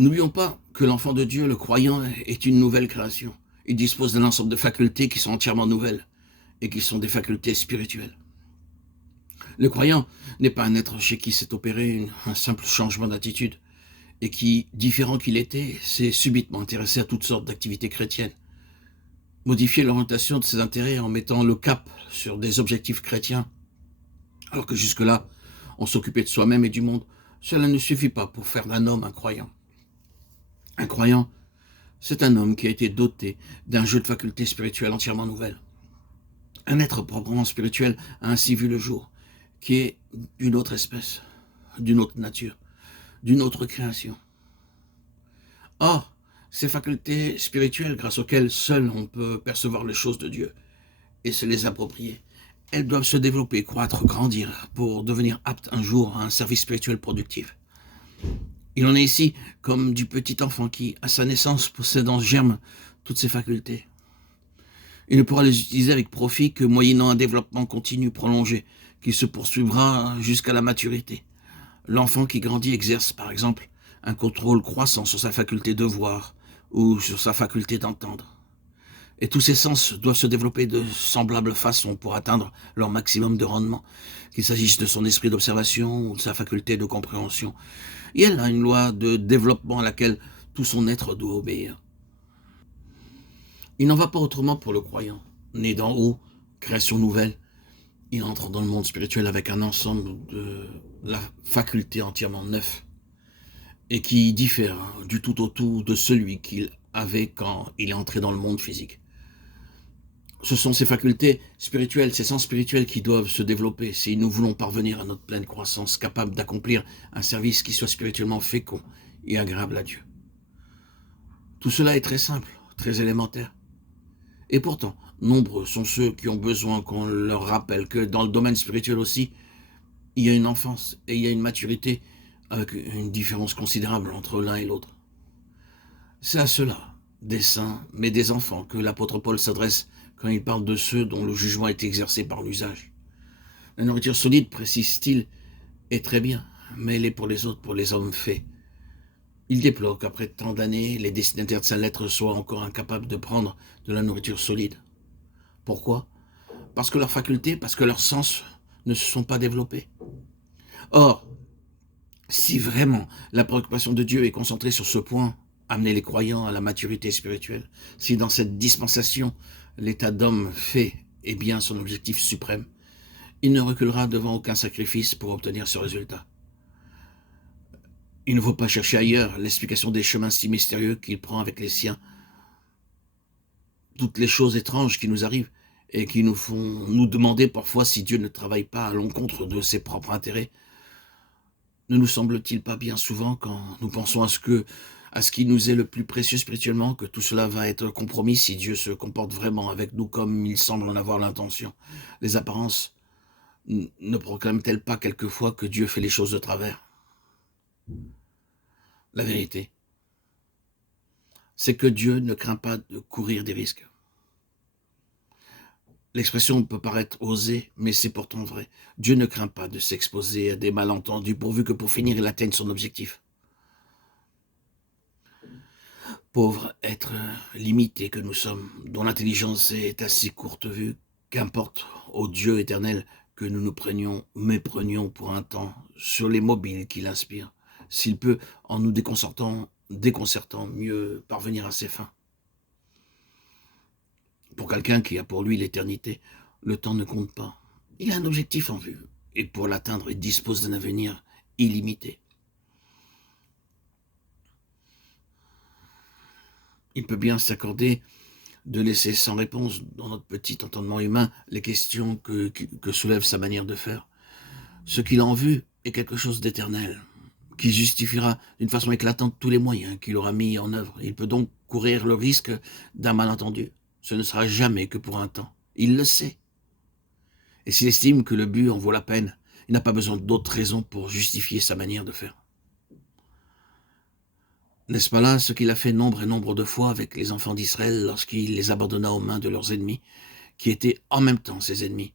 N'oublions pas que l'enfant de Dieu, le croyant, est une nouvelle création. Il dispose d'un ensemble de facultés qui sont entièrement nouvelles et qui sont des facultés spirituelles. Le croyant n'est pas un être chez qui s'est opéré un simple changement d'attitude et qui, différent qu'il était, s'est subitement intéressé à toutes sortes d'activités chrétiennes. Modifier l'orientation de ses intérêts en mettant le cap sur des objectifs chrétiens, alors que jusque-là, on s'occupait de soi-même et du monde, cela ne suffit pas pour faire d'un homme un croyant. Un croyant, c'est un homme qui a été doté d'un jeu de facultés spirituelles entièrement nouvelles. Un être proprement spirituel a ainsi vu le jour, qui est d'une autre espèce, d'une autre nature, d'une autre création. Or, ces facultés spirituelles grâce auxquelles seul on peut percevoir les choses de Dieu et se les approprier, elles doivent se développer, croître, grandir pour devenir aptes un jour à un service spirituel productif. Il en est ici comme du petit enfant qui, à sa naissance, possède en germe toutes ses facultés. Il ne pourra les utiliser avec profit que moyennant un développement continu, prolongé, qui se poursuivra jusqu'à la maturité. L'enfant qui grandit exerce, par exemple, un contrôle croissant sur sa faculté de voir ou sur sa faculté d'entendre. Et tous ces sens doivent se développer de semblable façon pour atteindre leur maximum de rendement, qu'il s'agisse de son esprit d'observation ou de sa faculté de compréhension. Et elle a une loi de développement à laquelle tout son être doit obéir. Il n'en va pas autrement pour le croyant. Né d'en haut, création nouvelle, il entre dans le monde spirituel avec un ensemble de la faculté entièrement neuf et qui diffère du tout au tout de celui qu'il avait quand il est entré dans le monde physique. Ce sont ces facultés spirituelles, ces sens spirituels qui doivent se développer si nous voulons parvenir à notre pleine croissance, capable d'accomplir un service qui soit spirituellement fécond et agréable à Dieu. Tout cela est très simple, très élémentaire. Et pourtant, nombreux sont ceux qui ont besoin qu'on leur rappelle que dans le domaine spirituel aussi, il y a une enfance et il y a une maturité avec une différence considérable entre l'un et l'autre. C'est à cela, des saints, mais des enfants, que l'apôtre Paul s'adresse quand il parle de ceux dont le jugement est exercé par l'usage. La nourriture solide, précise-t-il, est très bien, mais elle est pour les autres, pour les hommes faits. Il déplore qu'après tant d'années, les destinataires de sa lettre soient encore incapables de prendre de la nourriture solide. Pourquoi ? Parce que leurs facultés, parce que leurs sens ne se sont pas développés. Or, si vraiment la préoccupation de Dieu est concentrée sur ce point, amener les croyants à la maturité spirituelle, si dans cette dispensation, l'état d'homme fait est bien son objectif suprême, il ne reculera devant aucun sacrifice pour obtenir ce résultat. Il ne faut pas chercher ailleurs l'explication des chemins si mystérieux qu'il prend avec les siens. Toutes les choses étranges qui nous arrivent et qui nous font nous demander parfois si Dieu ne travaille pas à l'encontre de ses propres intérêts. Ne nous semble-t-il pas bien souvent, quand nous pensons à ce qui nous est le plus précieux spirituellement, que tout cela va être compromis si Dieu se comporte vraiment avec nous comme il semble en avoir l'intention? Les apparences ne proclament-elles pas quelquefois que Dieu fait les choses de travers? La vérité, c'est que Dieu ne craint pas de courir des risques. L'expression peut paraître osée, mais c'est pourtant vrai. Dieu ne craint pas de s'exposer à des malentendus pourvu que pour finir il atteigne son objectif. Pauvres êtres limités que nous sommes, dont l'intelligence est assez courte vue, qu'importe au Dieu éternel que nous nous méprenions pour un temps sur les mobiles qu'il inspire, s'il peut, en nous déconcertant, mieux parvenir à ses fins. Pour quelqu'un qui a pour lui l'éternité, le temps ne compte pas. Il a un objectif en vue, et pour l'atteindre, il dispose d'un avenir illimité. Il peut bien s'accorder de laisser sans réponse, dans notre petit entendement humain, les questions que soulève sa manière de faire. Ce qu'il a en vue est quelque chose d'éternel, qui justifiera d'une façon éclatante tous les moyens qu'il aura mis en œuvre. Il peut donc courir le risque d'un malentendu. Ce ne sera jamais que pour un temps. Il le sait. Et s'il estime que le but en vaut la peine, il n'a pas besoin d'autres raisons pour justifier sa manière de faire. N'est-ce pas là ce qu'il a fait nombre et nombre de fois avec les enfants d'Israël lorsqu'il les abandonna aux mains de leurs ennemis, qui étaient en même temps ses ennemis,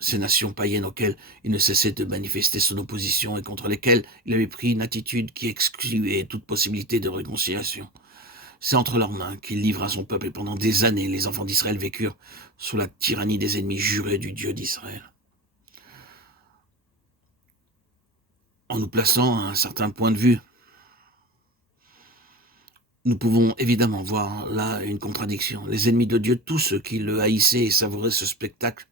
ces nations païennes auxquelles il ne cessait de manifester son opposition et contre lesquelles il avait pris une attitude qui excluait toute possibilité de réconciliation. C'est entre leurs mains qu'il livra son peuple et pendant des années, les enfants d'Israël vécurent sous la tyrannie des ennemis jurés du Dieu d'Israël. En nous plaçant à un certain point de vue, nous pouvons évidemment voir là une contradiction. Les ennemis de Dieu, tous ceux qui le haïssaient et savouraient ce spectacle,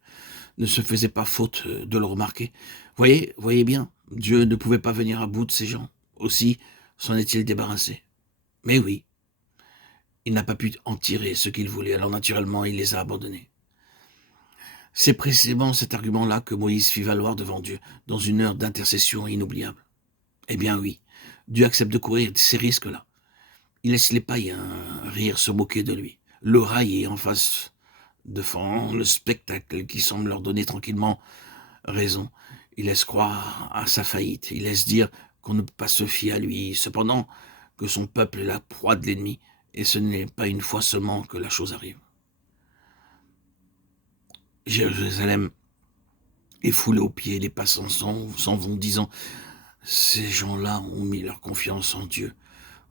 ne se faisaient pas faute de le remarquer. Voyez bien, Dieu ne pouvait pas venir à bout de ces gens. Aussi s'en est-il débarrassé. Mais oui, il n'a pas pu en tirer ce qu'il voulait, alors naturellement il les a abandonnés. C'est précisément cet argument-là que Moïse fit valoir devant Dieu, dans une heure d'intercession inoubliable. Eh bien oui, Dieu accepte de courir ces risques-là. Il laisse les païens rire, se moquer de lui, le railler en face devant le spectacle qui semble leur donner tranquillement raison. Il laisse croire à sa faillite, il laisse dire qu'on ne peut pas se fier à lui, cependant que son peuple est la proie de l'ennemi, et ce n'est pas une fois seulement que la chose arrive. Jérusalem est foulée aux pieds, les passants s'en vont disant « Ces gens-là ont mis leur confiance en Dieu ».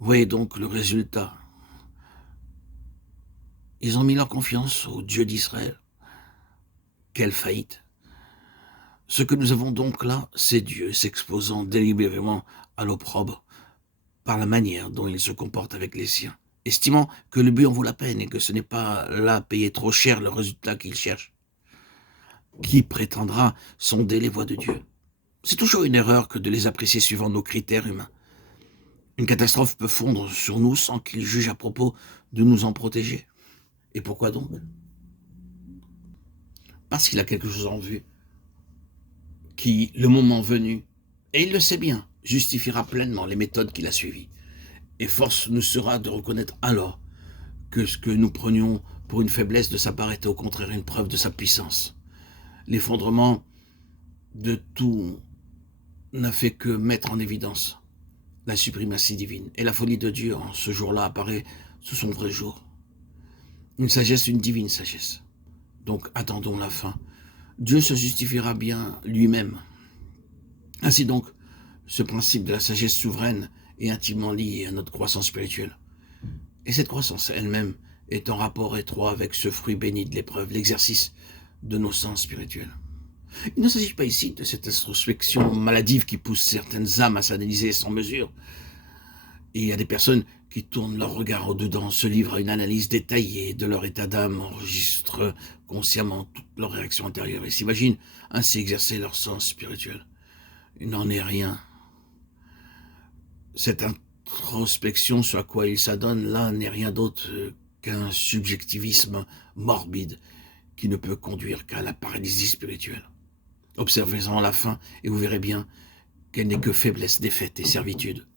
Voyez donc le résultat. Ils ont mis leur confiance au Dieu d'Israël. Quelle faillite! Ce que nous avons donc là, c'est Dieu s'exposant délibérément à l'opprobre par la manière dont il se comporte avec les siens, estimant que le but en vaut la peine et que ce n'est pas là payer trop cher le résultat qu'il cherche. Qui prétendra sonder les voies de Dieu? C'est toujours une erreur que de les apprécier suivant nos critères humains. Une catastrophe peut fondre sur nous sans qu'il juge à propos de nous en protéger. Et pourquoi donc? Parce qu'il a quelque chose en vue, qui, le moment venu, et il le sait bien, justifiera pleinement les méthodes qu'il a suivies. Et force nous sera de reconnaître alors que ce que nous prenions pour une faiblesse de sa part était au contraire une preuve de sa puissance. L'effondrement de tout n'a fait que mettre en évidence la suprématie divine. Et la folie de Dieu en ce jour-là apparaît sous son vrai jour. Une sagesse, une divine sagesse. Donc attendons la fin. Dieu se justifiera bien lui-même. Ainsi donc, ce principe de la sagesse souveraine est intimement lié à notre croissance spirituelle. Et cette croissance elle-même est en rapport étroit avec ce fruit béni de l'épreuve, l'exercice de nos sens spirituels. Il ne s'agit pas ici de cette introspection maladive qui pousse certaines âmes à s'analyser sans mesure. Et il y a des personnes qui tournent leur regard au-dedans, se livrent à une analyse détaillée de leur état d'âme, enregistrent consciemment toutes leurs réactions intérieures et s'imaginent ainsi exercer leur sens spirituel. Il n'en est rien. Cette introspection, ce à quoi il s'adonne là, n'est rien d'autre qu'un subjectivisme morbide qui ne peut conduire qu'à la paralysie spirituelle. Observez-en la fin et vous verrez bien qu'elle n'est que faiblesse, défaite et servitude.